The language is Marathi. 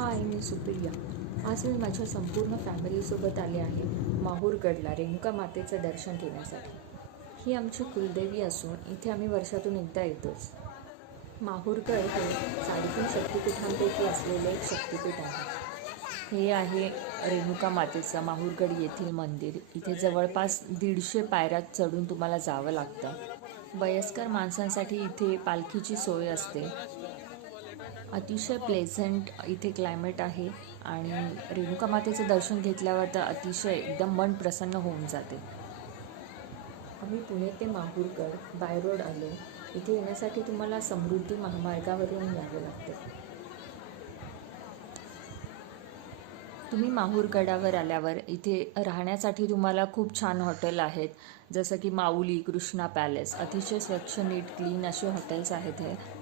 हाय, मी सुप्रिया. आज मी माझ्या संपूर्ण फॅमिलीसोबत आले आहे माहूरगडला रेणुका मातेचं दर्शन घेण्यासाठी. ही आमची कुलदेवी असून इथे आम्ही वर्षातून एकदा येतोच. माहूरगड हे 3.5 शक्तिपीठांपैकी असलेले एक शक्तिपीठ आहे. हे आहे रेणुका मातेचं माहूरगड येथील मंदिर. इथे जवळपास 150 पायऱ्यात चढून तुम्हाला जावं लागतं. वयस्कर माणसांसाठी इथे पालखीची सोय असते. अतिशय प्लेझंट इथे क्लायमेट आहे आणि रेणुका मातेचं दर्शन घेतल्यावर तर अतिशय एकदम मन प्रसन्न होऊन जाते. आम्ही पुणे ते माहूरगड बाय रोड आलो. इथे येण्यासाठी तुम्हाला समृद्धी महामार्गावरून यावे लागते. तुम्ही माहूरगडावर आल्यावर इथे राहण्यासाठी तुम्हाला खूप छान हॉटेल आहेत, जसं की माऊली, कृष्णा पॅलेस. अतिशय स्वच्छ, नीट, क्लीन असे हॉटेल्स आहेत हे.